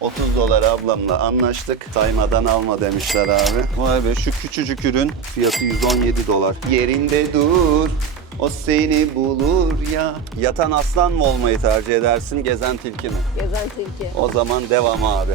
30 dolar ablamla anlaştık. Saymadan alma demişler abi. Vay be şu küçücük ürün fiyatı 117 dolar. Yerinde dur. O seni bulur ya. Yatan aslan mı olmayı tercih edersin, gezen tilki mi? Gezen tilki. O zaman devam abi.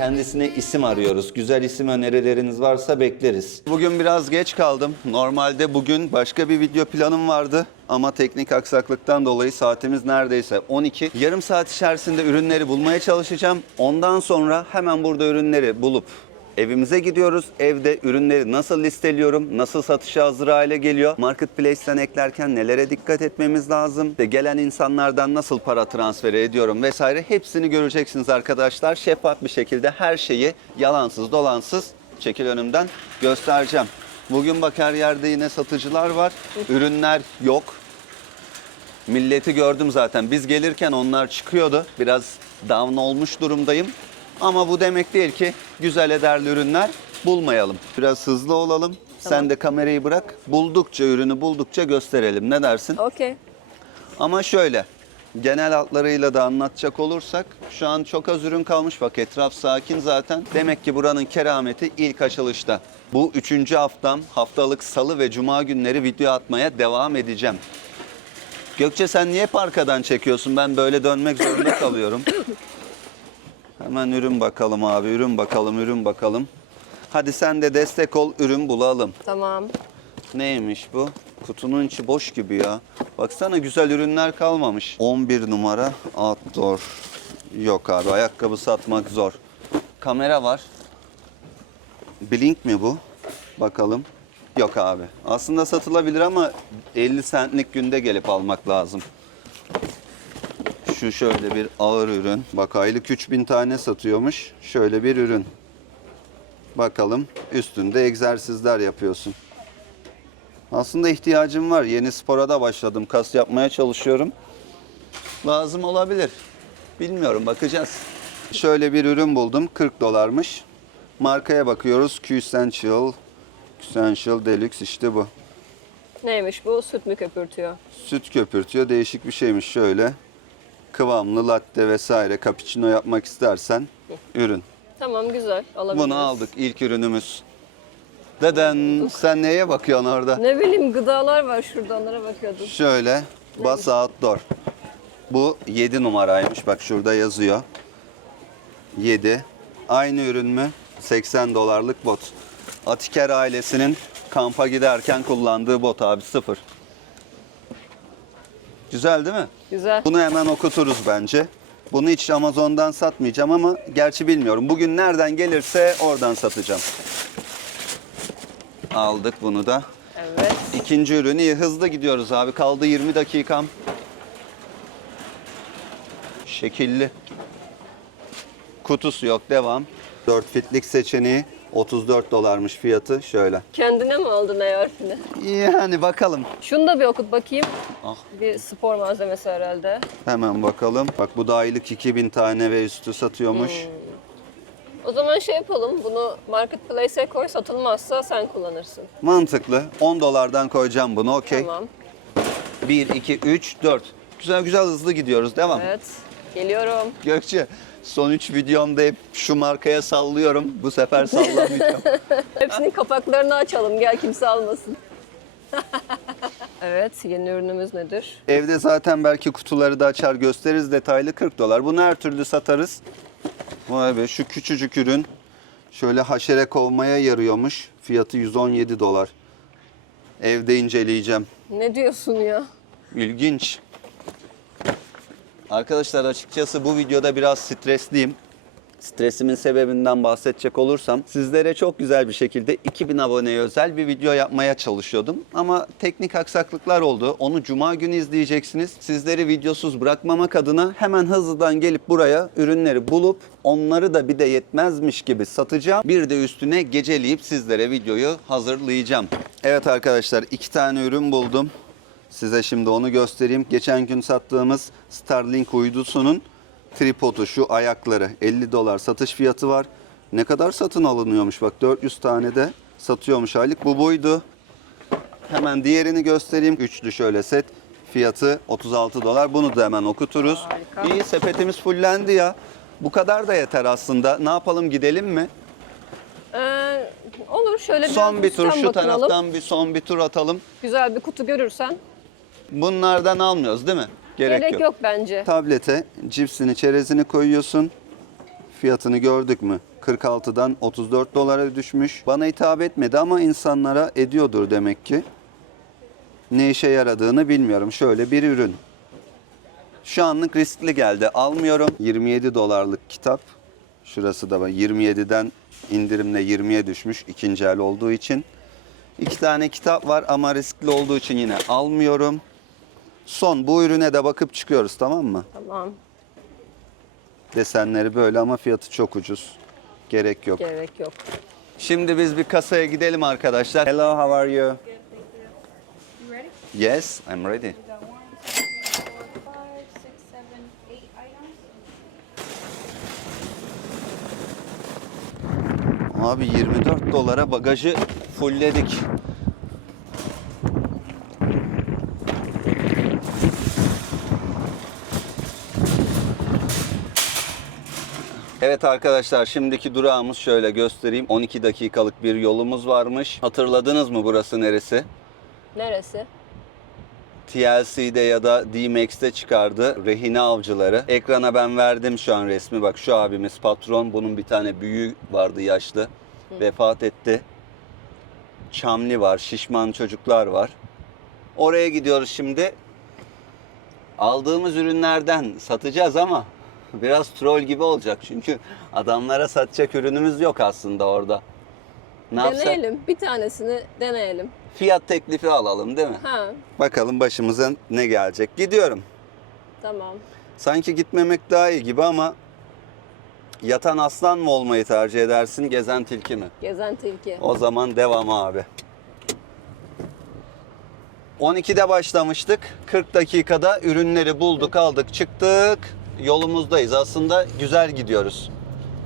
Kendisine isim arıyoruz. Güzel isim önerileriniz varsa bekleriz. Bugün biraz geç kaldım. Normalde bugün başka bir video planım vardı. Ama teknik aksaklıktan dolayı saatimiz neredeyse 12. Yarım saat içerisinde ürünleri bulmaya çalışacağım. Ondan sonra hemen burada ürünleri bulup Evimize gidiyoruz. Evde ürünleri nasıl listeliyorum, nasıl satışa hazır hale geliyor, marketplace'ten eklerken nelere dikkat etmemiz lazım, de gelen insanlardan nasıl para transferi ediyorum vesaire hepsini göreceksiniz arkadaşlar. Şeffaf bir şekilde her şeyi yalansız dolansız çekil önümden göstereceğim. Bugün bak her yerde yine satıcılar var. Ürünler yok. Milleti gördüm zaten. Biz gelirken onlar çıkıyordu. Biraz down olmuş durumdayım. Ama bu demek değil ki güzel ederli ürünler bulmayalım. Biraz hızlı olalım. Sen de kamerayı bırak. Buldukça ürünü buldukça gösterelim. Ne dersin? Okey. Ama şöyle genel hatlarıyla da anlatacak olursak şu an çok az ürün kalmış bak etraf sakin zaten. Demek ki buranın kerameti ilk açılışta. Bu üçüncü haftam haftalık salı ve cuma günleri video atmaya devam edeceğim. Gökçe sen niye parkadan çekiyorsun? Ben böyle dönmek zorunda kalıyorum. Hemen ürün bakalım abi, ürün bakalım, ürün bakalım. Hadi sen de destek ol, ürün bulalım. Tamam. Neymiş bu? Kutunun içi boş gibi ya. Baksana güzel ürünler kalmamış. 11 numara outdoor. Yok abi ayakkabı satmak zor. Kamera var. Blink mi bu? Bakalım. Yok abi. Aslında satılabilir ama 50 centlik günde gelip almak lazım. Şu şöyle bir ağır ürün. Bak aylık 3000 tane satıyormuş. Şöyle bir ürün. Bakalım üstünde egzersizler yapıyorsun. Aslında ihtiyacım var. Yeni spora da başladım. Kas yapmaya çalışıyorum. Lazım olabilir. Bilmiyorum bakacağız. Şöyle bir ürün buldum. 40 dolarmış. Markaya bakıyoruz. Q-Essential. Q-Essential Deluxe işte bu. Neymiş bu? Süt mü köpürtüyor? Süt köpürtüyor. Değişik bir şeymiş şöyle. Kıvamlı latte vesaire cappuccino yapmak istersen ürün. Tamam güzel. Alabiliriz. Bunu aldık. ilk ürünümüz. Deden sen neye bakıyorsun orada? Ne bileyim gıdalar var şurada onlara bakıyordum. Şöyle Bas Outdoor. Bu 7 numaraymış. Bak şurada yazıyor. 7. Aynı ürün mü? 80 dolarlık bot. Atiker ailesinin kampa giderken kullandığı bot abi sıfır. Güzel değil mi? Güzel. Bunu hemen okuturuz bence. Bunu hiç Amazon'dan satmayacağım ama gerçi bilmiyorum. Bugün nereden gelirse oradan satacağım. Aldık bunu da. Evet. İkinci ürünü iyi. hızlı gidiyoruz abi. Kaldı 20 dakikam. Şekilli. Kutusu yok devam. 4 fitlik seçeneği 34 dolarmış fiyatı şöyle. Kendine mi aldın E harfini? Yani bakalım. Şunu da bir okut bakayım. Ah. Bir spor malzemesi herhalde. Hemen bakalım. Bak bu da aylık 2000 tane ve üstü satıyormuş. O zaman şey yapalım. Bunu marketplace'e koy. Satılmazsa sen kullanırsın. Mantıklı. 10 dolardan koyacağım bunu okey. Tamam. 1, 2, 3, 4. Güzel güzel hızlı gidiyoruz. Devam. Evet. Geliyorum. Gökçe son 3 videomda hep şu markaya sallıyorum. Bu sefer sallamayacağım. Hepsinin kapaklarını açalım. Gel kimse almasın. evet. Yeni ürünümüz nedir? Evde zaten belki kutuları da açar gösteririz detaylı 40 dolar. Bunu her türlü satarız. Vay be şu küçücük ürün şöyle haşere kovmaya yarıyormuş. Fiyatı 117 dolar. Evde inceleyeceğim. Ne diyorsun ya? İlginç. Arkadaşlar açıkçası bu videoda biraz stresliyim. Stresimin sebebinden bahsedecek olursam sizlere çok güzel bir şekilde 2000 aboneye özel bir video yapmaya çalışıyordum. Ama teknik aksaklıklar oldu. Onu cuma günü izleyeceksiniz. Sizleri videosuz bırakmamak adına hemen hızlıdan gelip buraya ürünleri bulup onları da bir de yetmezmiş gibi satacağım. Bir de üstüne geceleyip sizlere videoyu hazırlayacağım. Evet arkadaşlar iki tane ürün buldum. Size şimdi onu göstereyim. Geçen gün sattığımız Starlink uydusunun tripodu şu ayakları 50 dolar satış fiyatı var. Ne kadar satın alınıyormuş bak 400 tane de satıyormuş aylık. Bu buydu. Hemen diğerini göstereyim. Üçlü şöyle set. Fiyatı 36 dolar. Bunu da hemen okuturuz. Harika. İyi sepetimiz fullendi ya. Bu kadar da yeter aslında. Ne yapalım gidelim mi? Ee, olur şöyle Son bir tur üstten şu bakınalım. taraftan bir son bir tur atalım. Güzel bir kutu görürsen. Bunlardan almıyoruz değil mi? Gerek, Gerek, yok. yok. bence. Tablete cipsini, çerezini koyuyorsun. Fiyatını gördük mü? 46'dan 34 dolara düşmüş. Bana hitap etmedi ama insanlara ediyordur demek ki. Ne işe yaradığını bilmiyorum. Şöyle bir ürün. Şu anlık riskli geldi. Almıyorum. 27 dolarlık kitap. Şurası da var. 27'den indirimle 20'ye düşmüş ikinci el olduğu için. İki tane kitap var ama riskli olduğu için yine almıyorum. Son bu ürüne de bakıp çıkıyoruz tamam mı? Tamam. Desenleri böyle ama fiyatı çok ucuz. Gerek yok. Gerek yok. Şimdi biz bir kasaya gidelim arkadaşlar. Hello, how are you? You ready? Yes, I'm ready. Abi 24 dolara bagajı fullledik. Evet arkadaşlar şimdiki durağımız şöyle göstereyim. 12 dakikalık bir yolumuz varmış. Hatırladınız mı burası neresi? Neresi? TLC'de ya da D-Max'te çıkardı rehine avcıları. Ekrana ben verdim şu an resmi. Bak şu abimiz patron. Bunun bir tane büyüğü vardı yaşlı. Vefat etti. Çamli var, şişman çocuklar var. Oraya gidiyoruz şimdi. Aldığımız ürünlerden satacağız ama biraz troll gibi olacak. Çünkü adamlara satacak ürünümüz yok aslında orada. Ne yapsak? Deneyelim. Bir tanesini deneyelim. Fiyat teklifi alalım değil mi? Ha, Bakalım başımıza ne gelecek. Gidiyorum. tamam. Sanki gitmemek daha iyi gibi ama yatan aslan mı olmayı tercih edersin, gezen tilki mi? Gezen tilki. O zaman devam abi. 12'de başlamıştık. 40 dakikada ürünleri bulduk, aldık, çıktık. Yolumuzdayız. Aslında güzel gidiyoruz.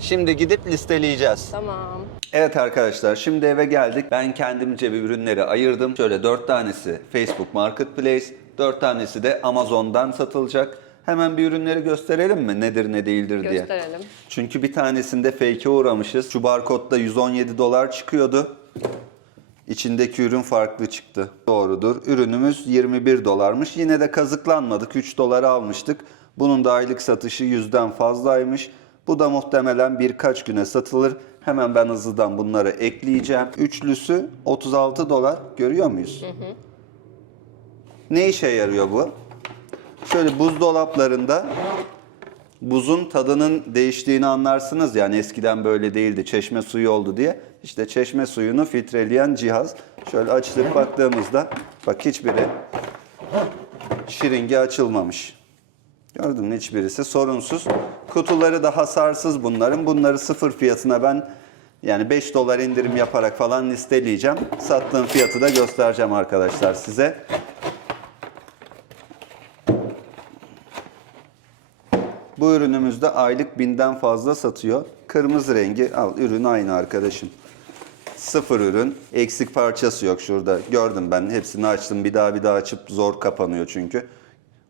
Şimdi gidip listeleyeceğiz. Tamam. Evet arkadaşlar şimdi eve geldik. Ben kendimce bir ürünleri ayırdım. Şöyle 4 tanesi Facebook Marketplace, 4 tanesi de Amazon'dan satılacak. Hemen bir ürünleri gösterelim mi? Nedir ne değildir diye. Gösterelim. Çünkü bir tanesinde fake'e uğramışız. Şu barkodda 117 dolar çıkıyordu. İçindeki ürün farklı çıktı. Doğrudur. Ürünümüz 21 dolarmış. Yine de kazıklanmadık. 3 dolara almıştık. Bunun da aylık satışı 100'den fazlaymış. Bu da muhtemelen birkaç güne satılır. Hemen ben hızlıdan bunları ekleyeceğim. Üçlüsü 36 dolar. Görüyor muyuz? Ne işe yarıyor bu? Şöyle buzdolaplarında buzun tadının değiştiğini anlarsınız yani eskiden böyle değildi çeşme suyu oldu diye. İşte çeşme suyunu filtreleyen cihaz. Şöyle açtırıp baktığımızda bak hiçbiri şiringi açılmamış. Gördün mü hiçbirisi sorunsuz. Kutuları da hasarsız bunların. Bunları sıfır fiyatına ben yani 5 dolar indirim yaparak falan listeleyeceğim. Sattığım fiyatı da göstereceğim arkadaşlar size. Bu ürünümüzde aylık binden fazla satıyor. Kırmızı rengi al ürün aynı arkadaşım. Sıfır ürün. Eksik parçası yok şurada. Gördüm ben hepsini açtım. Bir daha bir daha açıp zor kapanıyor çünkü.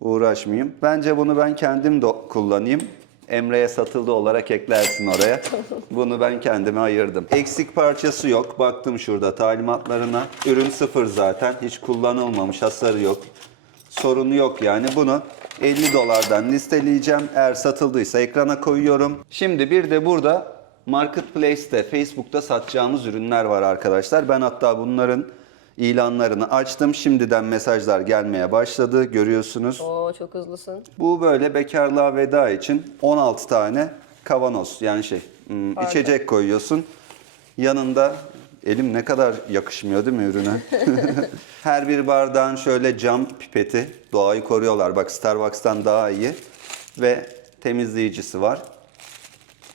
Uğraşmayayım. Bence bunu ben kendim de kullanayım. Emre'ye satıldı olarak eklersin oraya. Bunu ben kendime ayırdım. Eksik parçası yok. Baktım şurada talimatlarına. Ürün sıfır zaten. Hiç kullanılmamış. Hasarı yok. Sorunu yok yani. Bunu 50 dolardan listeleyeceğim. Eğer satıldıysa ekrana koyuyorum. Şimdi bir de burada Marketplace'te, Facebook'ta satacağımız ürünler var arkadaşlar. Ben hatta bunların ilanlarını açtım. Şimdiden mesajlar gelmeye başladı. Görüyorsunuz. Oo çok hızlısın. Bu böyle bekarlığa veda için 16 tane kavanoz yani şey hmm, Pardon. içecek koyuyorsun. Yanında elim ne kadar yakışmıyor değil mi ürüne? Her bir bardağın şöyle cam pipeti doğayı koruyorlar. Bak Starbucks'tan daha iyi ve temizleyicisi var.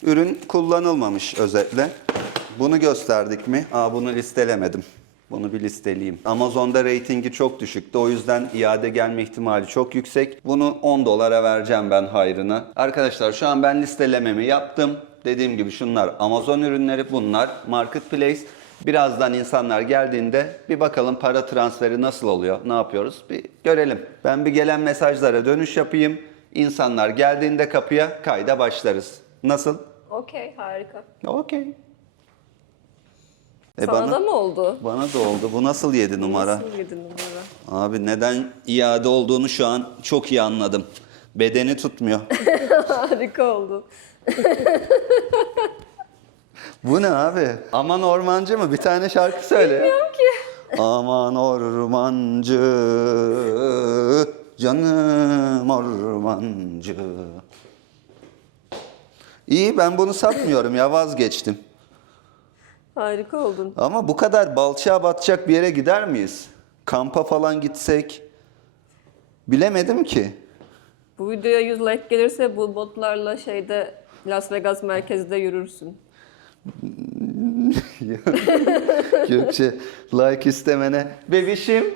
Ürün kullanılmamış özetle. Bunu gösterdik mi? Aa bunu listelemedim. Bunu bir listeleyeyim. Amazon'da reytingi çok düşüktü. O yüzden iade gelme ihtimali çok yüksek. Bunu 10 dolara vereceğim ben hayrına. Arkadaşlar şu an ben listelememi yaptım. Dediğim gibi şunlar Amazon ürünleri bunlar. Marketplace. Birazdan insanlar geldiğinde bir bakalım para transferi nasıl oluyor, ne yapıyoruz bir görelim. Ben bir gelen mesajlara dönüş yapayım. İnsanlar geldiğinde kapıya kayda başlarız. Nasıl? Okey harika. Okey. E Sana bana, da mı oldu? bana da oldu. Bu nasıl yedi numara? Nasıl yedi numara? Abi neden iade olduğunu şu an çok iyi anladım. Bedeni tutmuyor. harika oldu. Bu ne abi? Aman ormancı mı? Bir tane şarkı söyle. Bilmiyorum ki. Aman ormancı, canım ormancı. İyi ben bunu satmıyorum ya vazgeçtim. Harika oldun. Ama bu kadar balçağa batacak bir yere gider miyiz? Kampa falan gitsek? Bilemedim ki. Bu videoya 100 like gelirse bu botlarla şeyde Las Vegas merkezde yürürsün. Gökçe like istemene. Bebişim.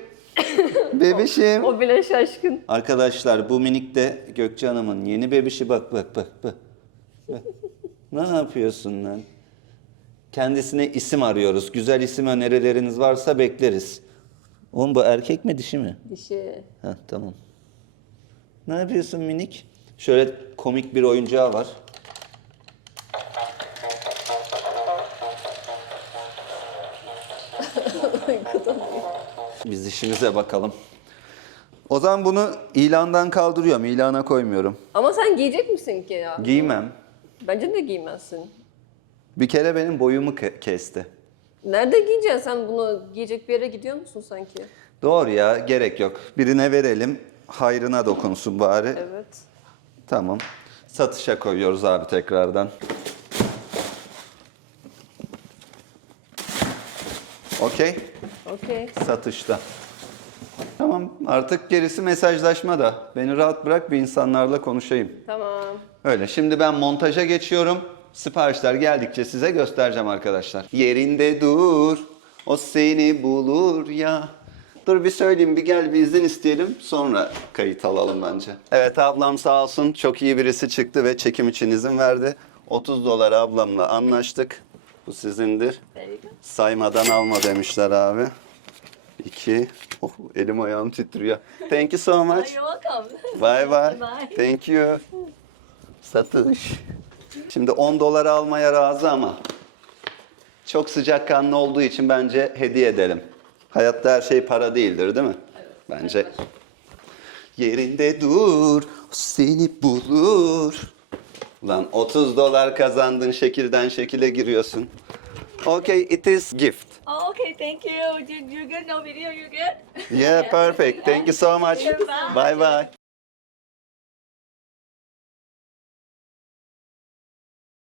Bebişim. O bile şaşkın. Arkadaşlar bu minik de Gökçe Hanım'ın yeni bebişi bak bak bak bak. Bak. ne yapıyorsun lan? Kendisine isim arıyoruz. Güzel isim önerileriniz varsa bekleriz. Oğlum bu erkek mi dişi mi? Dişi. Ha tamam. Ne yapıyorsun minik? Şöyle komik bir oyuncağı var. Biz işimize bakalım. O zaman bunu ilandan kaldırıyorum. ilana koymuyorum. Ama sen giyecek misin ki ya? Giymem. Bence de giymezsin. Bir kere benim boyumu ke- kesti. Nerede giyeceksin sen bunu? Giyecek bir yere gidiyor musun sanki? Doğru ya gerek yok. Birine verelim. Hayrına dokunsun bari. Evet. Tamam. Satışa koyuyoruz abi tekrardan. Okey. Okey. Satışta. Tamam artık gerisi mesajlaşma da. Beni rahat bırak bir insanlarla konuşayım. Tamam. Öyle. Şimdi ben montaja geçiyorum. Siparişler geldikçe size göstereceğim arkadaşlar. Yerinde dur. O seni bulur ya. Dur bir söyleyeyim bir gel bir izin isteyelim sonra kayıt alalım bence. Evet ablam sağ olsun çok iyi birisi çıktı ve çekim için izin verdi. 30 dolar ablamla anlaştık. Bu sizindir. Saymadan alma demişler abi. İki. Oh, elim ayağım titriyor. Thank you so much. You're welcome. Bye bye. Bye. Thank you. Satış. Şimdi 10 dolara almaya razı ama çok sıcakkanlı olduğu için bence hediye edelim. Hayatta her şey para değildir değil mi? Bence. Yerinde dur, seni bulur. Lan 30 dolar kazandın şekilden şekile giriyorsun. Okay, it is gift. Oh, okay, thank you. You, you're good? No video, you're good? Yeah, perfect. Thank you so much. Bye bye.